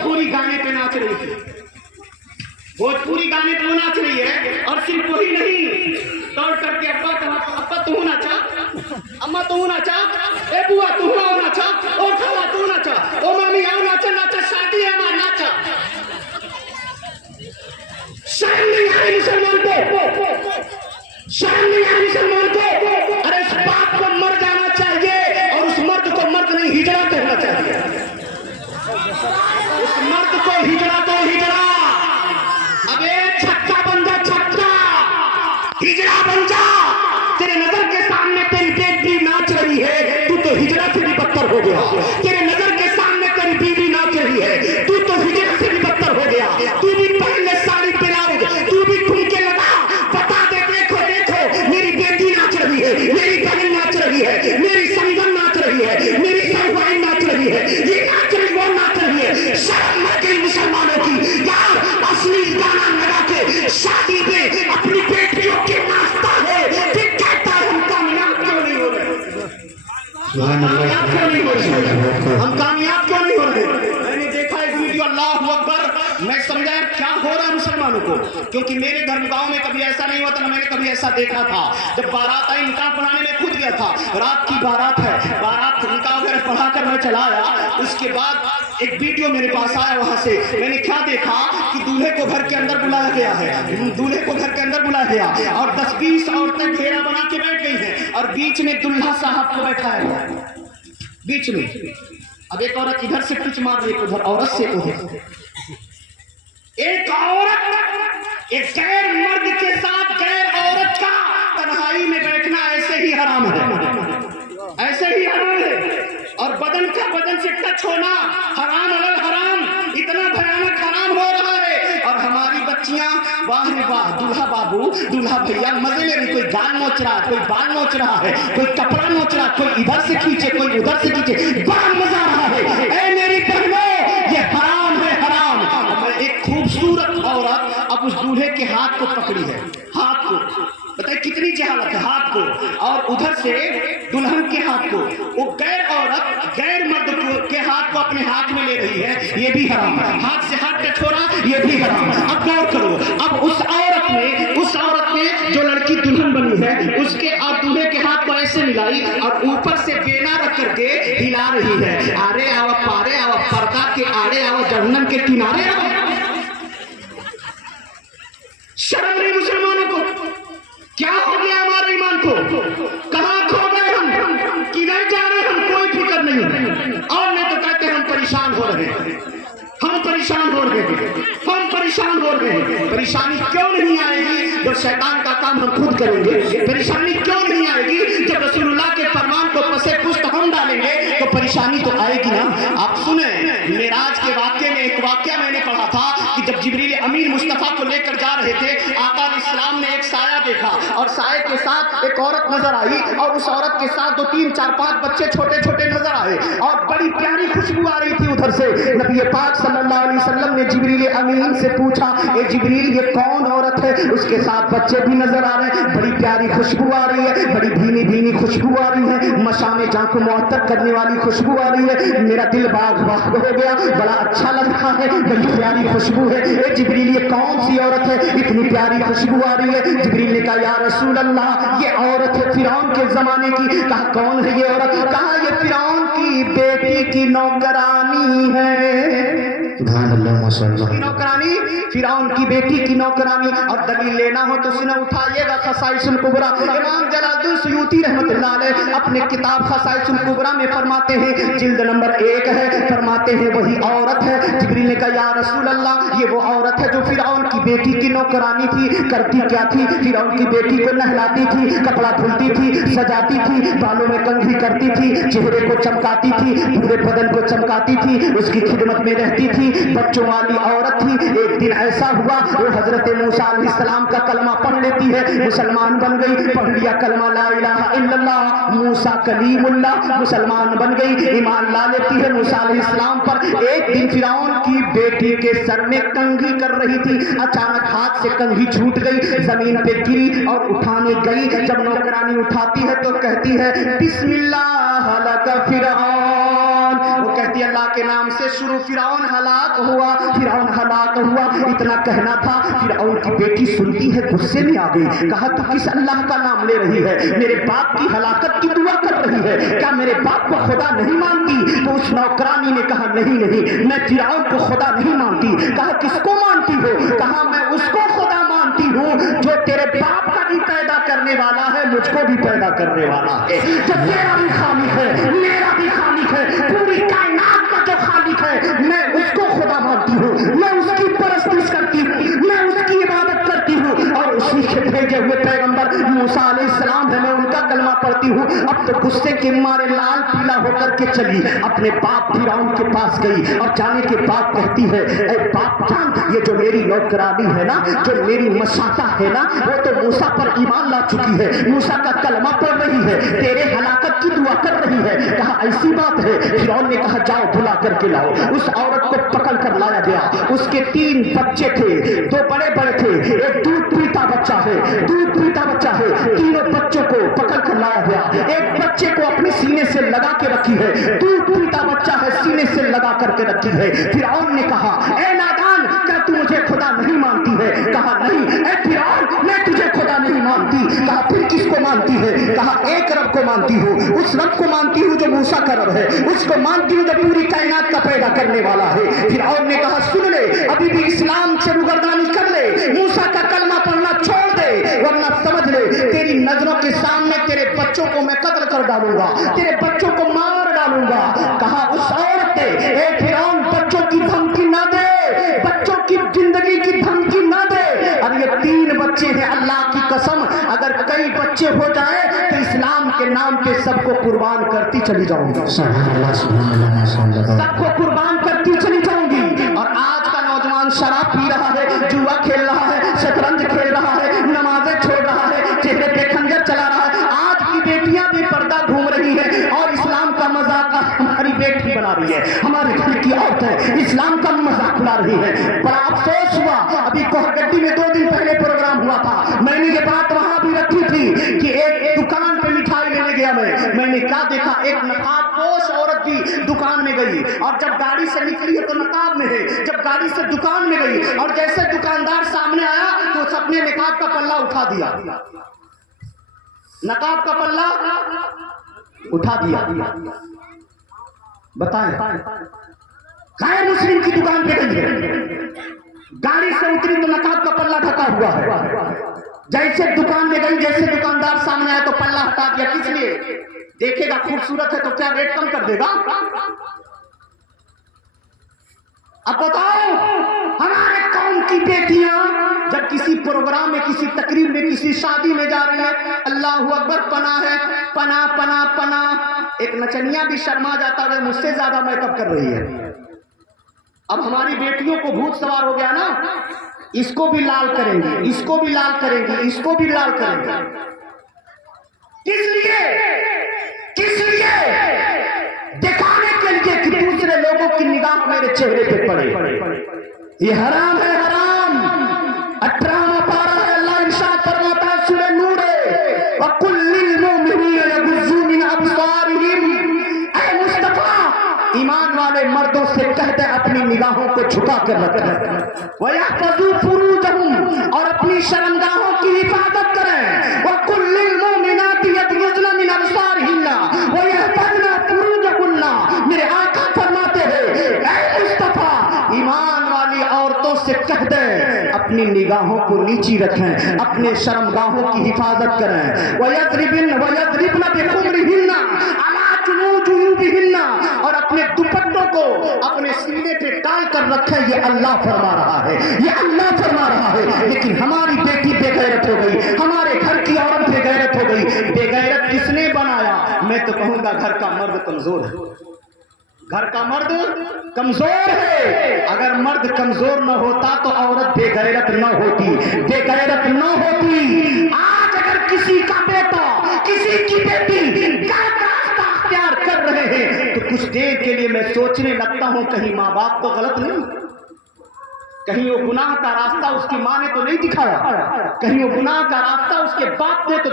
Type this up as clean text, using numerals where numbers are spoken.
भोजपुरी गाने पे नाच रही थी, भोजपुरी गाने पे नाच रही है। और सिर्फ वही नहीं, दौड़ करके अब्बा तू नाचा, अम्मा तू नाचा, ए बुआ तू नाचा, ओ खाला तू नाचा, ओ मामी आओ नाचा, नाचा शादी है हमारा, नाचा। शर्म नहीं आई मुसलमान को, शर्म नहीं आई मुसलमान को। अरे उस बाप को मर जाना चाहिए और उस मर्द को मर्द नहीं हिजड़ा कहना चाहिए, उस मर्द को हिजड़ा तो हिजड़ा। अबे छक्का बन जा, छक्का हिजड़ा बन जा। तेरे नजर के सामने तेरी बेटी नाच रही है, तू तो हिजड़ा से भी बदतर हो गया। तेरे नजर के सामने तेरी बीवी नाच रही है, तू तो हिजड़ा से भी बदतर हो गया। तू भी पहन ले साड़ी ब्लाउज, तू भी ठुमके लगा, बता दे देखो देखो मेरी बेटी नाच रही है, मेरी बहन नाच रही है, मेरी संगम नाच रही है, मेरी सरवाई नाच रही है, ये नाच रही वो नाच रही है। शर्म मत गई मुसलमानों की यार, असली गाना लगा के शादी में अपनी बेटियों के नाचता है, फिर कहता है हम कामयाब क्यों नहीं हो रहे, कामयाब क्यों नहीं हो रहे, हम कामयाब क्यों नहीं हो रहे। मैंने देखा एक वीडियो, अल्लाह अकबर, मैं समझा क्या हो रहा है मुसलमानों को, क्योंकि मेरे घर गांव में कभी ऐसा नहीं हुआ था, मैंने कभी ऐसा देखा था। जब बारात आई, निकाह पढ़ाने में खुद गया था, रात की बारात है, बारात निकाह वगैरह पढ़ा कर मैं चला आया। उसके बाद एक वीडियो मेरे पास आया, वहां से मैंने क्या देखा कि दूल्हे को घर के अंदर बुलाया गया है, दूल्हे को घर के अंदर बुलाया गया और 10-20 औरतें घेरा बना के बैठ गई हैं और बीच में दुल्हा साहब को बैठाया गया, बीच में। अब एक औरत इधर से कुछ मार रही है, उधर औरत से उधर। एक औरत एक गैर मर्द के साथ गैर औरत का तन्हाई में बैठना ऐसे ही हराम है, ऐसे ही हराम है। और बदन का बदन से टच होना हराम, अलग हराम, इतना भयानक हराम हो रहा है। और हमारी बच्चियां वाह रे वाह, दूल्हा बाबू दूल्हा भैया मजे ले रही, कोई गाल नोच रहा है, कोई बाल नोच रहा है, कोई कपड़ा नोच रहा है, कोई इधर से खींचे कोई उधर से खींचे, बड़ा मजा आ रहा है। ऐ मेरी बहनों, ये हराम है, हराम। एक खूबसूरत औरत अब उस दूल्हे के हाथ को पकड़ी है, हाथ को, बताइए कितनी जहालत है, हाथ को, और उधर से दुल्हन के हाथ को, वो गैर औरत गैर मर्द के हाथ को अपने हाथ में ले रही है, ये भी हराम है। हाथ से हाथ टच हो रहा, ये भी हराम। अब गौर करो, अब उस औरत ने जो लड़की दुल्हन बनी है उसके और दूल्हे के हाथ को ऐसे मिलाई और ऊपर से बेना रख करके हिला रही है, आरे आवा पारे आवा, पर्दा के आड़े आवा, जहन्नम के किनारे आवा। शर्म नहीं मुसलमानों को, क्या हो गया हमारे ईमान को, कहां खो गए हम, किधर जा रहे हम, कोई फिक्र नहीं। और नहीं तो कहते हम परेशान हो रहे हैं, हम परेशान हो रहे हैं, हम परेशान हो रहे हैं। परेशानी क्यों नहीं आएगी जब शैतान का काम हम खुद करेंगे, परेशानी क्यों नहीं आएगी जब रसूलुल्लाह के फरमान को पसे पुस्त हम डालेंगे, तो परेशानी तो आएगी ना। आप सुने, मेराज के वाक्य में एक वाक्य मैंने पढ़ा था कि जब जिब्रील अमीन मुस्तफा को लेकर जा रहे थे, आका इस्लाम ने एक साया देखा और साये के साथ एक औरत नजर आई और उस औरत के साथ 2, 3, 4, 5 बच्चे छोटे छोटे नजर आए और बड़ी प्यारी खुशबू आ रही थी उधर से। नबी पाक सल्लल्लाहु अलैहि वसल्लम ने जिब्रील अमीन से पूछा, ए जिब्रील ये कौन औरत है, उसके साथ बच्चे भी नजर आ रहे हैं, बड़ी प्यारी खुशबू आ रही है, बड़ी भीनी भीनी खुशबू आ रही है, मशामे जान को मुअत्तर करने वाली खुशबू आ रही है। मेरा दिल बाग बाग हो गया, बड़ा अच्छा लग रहा है, बड़ी प्यारी खुशबू है। ए जिब्रील ये कौन सी औरत है, इतनी प्यारी खुशबू आ रही है। जिब्रील ने कहा, या रसूल अल्लाह ये औरत है फिरौन के जमाने की। कहा कौन है ये औरत, कहा ये फिरौन की बेटी की नौकरानी है, नौकरानी, फिरौन की बेटी की नौकरानी। और दलील लेना हो तो सुना उठाइएगा खसाइसुल कुबरा, इमाम जलालुद्दीन सुयूती रहमतुल्लाह अलैह अपने किताब खसाइसुल कुबरा में फरमाते हैं, जिल्द नंबर 1 है, फरमाते हैं वही औरत है। जिब्रील ने कहा, या रसूल अल्लाह ये वो औरत है जो फिरौन की बेटी की नौकरानी थी। करती क्या थी, फिरौन की बेटी को नहलाती थी, कपड़ा धुलती थी, सजाती थी, बालों में कंघी करती थी, चेहरे को चमकाती थी, पूरे बदन को चमकाती थी, उसकी खिदमत में रहती थी, बच्चों वाली औरत थी। एक दिन ऐसा हुआ वो हजरत मूसा अलैहिस्सलाम का कलमा पढ़ लेती है, मुसलमान बन गई, पढ़ लिया कलमा ला इलाहा इल्लल्लाह, मूसा कलीमुल्लाह, मुसलमान बन गई, ईमान ला लेती है मूसा अलैहिस्सलाम पर। एक दिन फिरौन की बेटी के सर में कंघी कर रही थी, अचानक हाथ से कंघी छूट गई, जमीन पे गिरी और उठाने गई। जब नौकरानी उठाती है तो कहती है, बिस्मिल्लाह लका फिरौन, वो कहती अल्लाह के नाम से शुरू, फिरौन हलाक हुआ, फिरौन हलाक हुआ। इतना कहना था, फिरौन की बेटी सुनती है, गुस्से में आ गई। कहा तू किस अल्लाह का नाम ले रही है? मेरे बाप की हलाकत की दुआ कर रही है, क्या मेरे बाप को खुदा नहीं मानती? तो उस नौकरानी ने कहा नहीं नहीं, मैं फिरौन को खुदा नहीं मानती। कहा किसको मानती हो? कहा मैं उसको खुदा मानती हूँ जो तेरे बाप का भी पैदा करने वाला है, मुझको भी पैदा करने वाला है, जो तेरा भी खालिक है, मेरा भी खालिक है, पूरी कायनात का जो खालिक है, मैं उसको खुदा मानती हूँ, मैं उसकी परस्तिश करती हूँ, मैं उसकी इबादत करती हूँ। और उसी के भेजे हुए पैगंबर मूसा अलैहिस्सलाम है, मैं उनका कलमा पढ़ती हूँ। अब तो गुस्से के मारे लाल पीला होकर के चली, अपने बाप फिरौन के पास गई और जाने के बाद कहती है, ऐ बाप जान, ये जो मेरी नौकरानी है ना, जो मेरी मशाता है ना, वो तो मूसा पर ईमान ला चुकी है, मूसा का कलमा पढ़ रही है, तेरे हलाकत की दुआ कर रही है। कहा ऐसी बात है? फिरौन ने कहा जाओ बुला करके लाओ। उस औरत को पकड़ कर लाया गया। उसके 3 बच्चे थे, 2 बड़े बड़े थे, एक दूध पीता बच्चा है, दूध पीता बच्चा है। तीनों बच्चों को पकड़ कर लाया गया। एक बच्चे को अपने सीने से लगा के रखी है, दूध पीता बच्चा है, सीने से लगा करके रखी है। फिरौन ने कहा ए नादान, क्या तू मुझे खुदा नहीं मानती है? कहा नहीं। ए फिरौन, मैं तुझे खुदा नहीं मानती। कहा फिर किसको मानती है? कहा एक रब को मानती हूँ, उस रब को मानती हूँ जो मूसा का रब है, उसको मानती हूँ जो पूरी कायनात का पैदा करने वाला है। फिरौन ने कहा सुन ले, अभी भी इस्लाम से रुगरदानी कर ले, मूसा का कलमा पढ़ना छोड़ दे, वरना समझ ले तेरी नजरों के सामने तेरे बच्चों को मैं कत्ल कर डालूंगा, तेरे बच्चों को मार डालूंगा। कहा उस औरत ने, ए फिरौन बच्चों की धमकी ना दे, बच्चों की जिंदगी की धमकी ना दे। अब ये 3 बच्चे हैं, अल्लाह की कसम अगर कई बच्चे हो जाए तो इस्लाम के नाम पे सबको कुर्बान करती चली जाऊंगी, सबको कुर्बान करती चली जाऊंगी। और आज का नौजवान शराब पी रहा है, जुआ खेल रहा है, शतरंज खेल रहा है, नमाजें छोड़ रहा है, चेहरे पे खंजर चला रहा है। आज की बेटियां भी पर्दा घूम रही है और इस्लाम का मजाक हमारी बेटी बना रही है, हमारे घर की औरतें इस्लाम का मजाक उड़ा रही है। बड़ा अफसोस हुआ, अभी कोहगड्डी में 2 दिन पहले प्रोग्राम हुआ था, मैंने ये बात वहां भी रखी थी कि एक दुकान पे मिठाई लेने गया मैंने क्या देखा, एक नकाबपोश औरत भी दुकान में गई और जब गाड़ी से निकली है तो नकाब में है, जब गाड़ी से दुकान में गई और जैसे दुकानदार सामने आया तो उस अपने नकाब का पल्ला उठा दिया, नकाब का पल्ला उठा दिया। बताएं, गैर मुस्लिम की दुकान पे गई है, गाड़ी से उतरी तो नकाब का पल्ला ढका हुआ है, जैसे दुकान में गई, जैसे दुकानदार सामने आया तो पल्ला हटा दिया। किस लिए? देखेगा खूबसूरत है तो क्या रेट कम कर देगा? अब बताओ, हमारे कौम की बेटियां जब किसी प्रोग्राम में, किसी तकरीर में, किसी शादी में जा रही है, अल्लाह अकबर, पना है, पना पना पना, एक नचनिया भी शर्मा जाता है, मुझसे ज्यादा मेकअप कर रही है। अब हमारी बेटियों को भूत सवार हो गया ना, इसको भी लाल करेंगे, इसको भी लाल करेंगे, इसको भी लाल करेंगे। किस लिए? किस लिए? दिखाने के लिए कि दूसरे लोगों की निगाह मेरे चेहरे पे पड़े। ये हराम है, हराम। 18वां पारा है, अल्लाह इरशाद फरमाता है सूरह नूर, वकुल्लिल मुमिनीना यगुज़्ज़ू मिन अब्सारिहिम। ऐ मुस्तफा, ईमान वाले मर्दों से कहते अपनी निगाहों को झुका कर रखें, वयहफ़ज़ू फ़ुरूजहुम, और अपनी शर्मगाहों की हिफाजत करें। वकुल्लिल मुमिनाति यग़ज़ुज़्न मिन अब्सारिहिन्ना वयहफ़ज़्न फ़ुरूजहुन्ना। मेरे आका फरमाते हैं, ऐ मुस्तफा, ईमान वाली औरतों से कह दे अपनी निगाहों को नीची रखें, अपने शर्मगाहों की हिफाजत करें। वयज़रिबन बिख़ुमरिहिन्ना अला जुनूबिहिन्ना, और अपने दुपट्टों को अपने सीने पे डाल कर रखें। ये अल्लाह फरमा रहा है, ये अल्लाह फरमा रहा है। लेकिन हमारी बेटी बेगैरत हो गई, हमारे घर की औरत बेगैरत हो गई। बेगैरत किसने बनाया? मैं तो कहूंगा घर का मर्द कमजोर है, घर का मर्द कमजोर है। अगर मर्द कमजोर न होता तो औरत बेगैरत न होती, बेगैरत न होती। आज अगर किसी का बेटा, किसी की बेटी गलत रास्ता अख्तियार कर रहे हैं तो कुछ देर के लिए मैं सोचने लगता हूं कहीं माँ बाप तो गलत नहीं, कहीं वो गुनाह का रास्ता उसकी माँ ने तो नहीं दिखाया, कहीं वो गुनाह का रास्ता उसके बाप ने तो